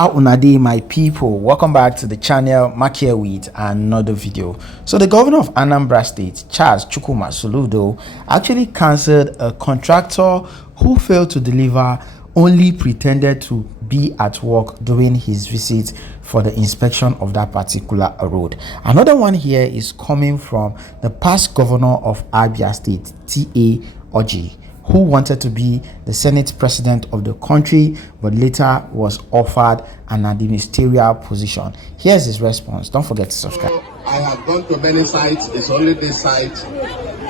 How una dey, my people? Welcome back to the channel. Mark here with another video. So the governor of Anambra State, Charles Chukwuma Soludo, actually cancelled a contractor who failed to deliver, only pretended to be at work during his visit for the inspection of that particular road. Another one here is coming from the past governor of Abia State, T.A. Orji, who wanted to be the Senate president of the country but later was offered an ministerial position. Here's his response. Don't forget to subscribe. I have gone to many sites. It's only this site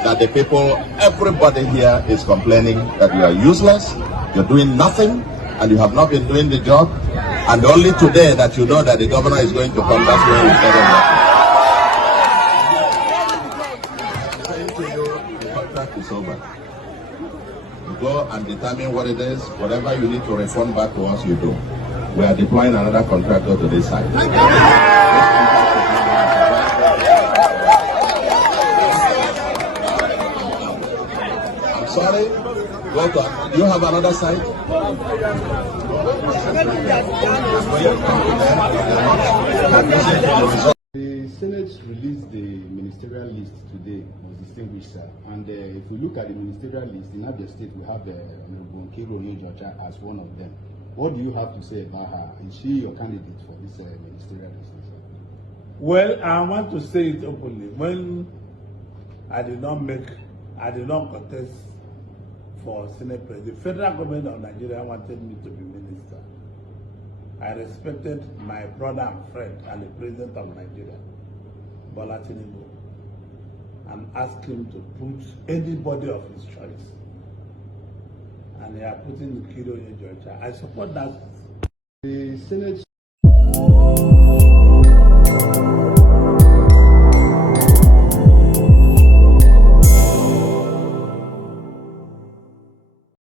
that the people, everybody here is complaining that you are useless, you're doing nothing, and you have not been doing the job. And only today that you know that the governor is going to come, that's when we get saying to you, the contract is over. Go and determine what it is. Whatever you need to refund back to us, you do. We are deploying another contractor to this site. I'm sorry. Welcome. Do you have another site? The Senate released the ministerial list today, was distinguished, sir. And if we look at the ministerial list, in Abia State, we have Honorable Uzor as one of them. What do you have to say about her? Is she your candidate for this ministerial list, sir? Well, I want to say it openly. When I did not contest for Senate President, the federal government of Nigeria wanted me to be minister. I respected my brother and friend and the president of Nigeria, Bola Tinubu, and asked him to put anybody of his choice. And they are putting the Uzor. I support that. The Senate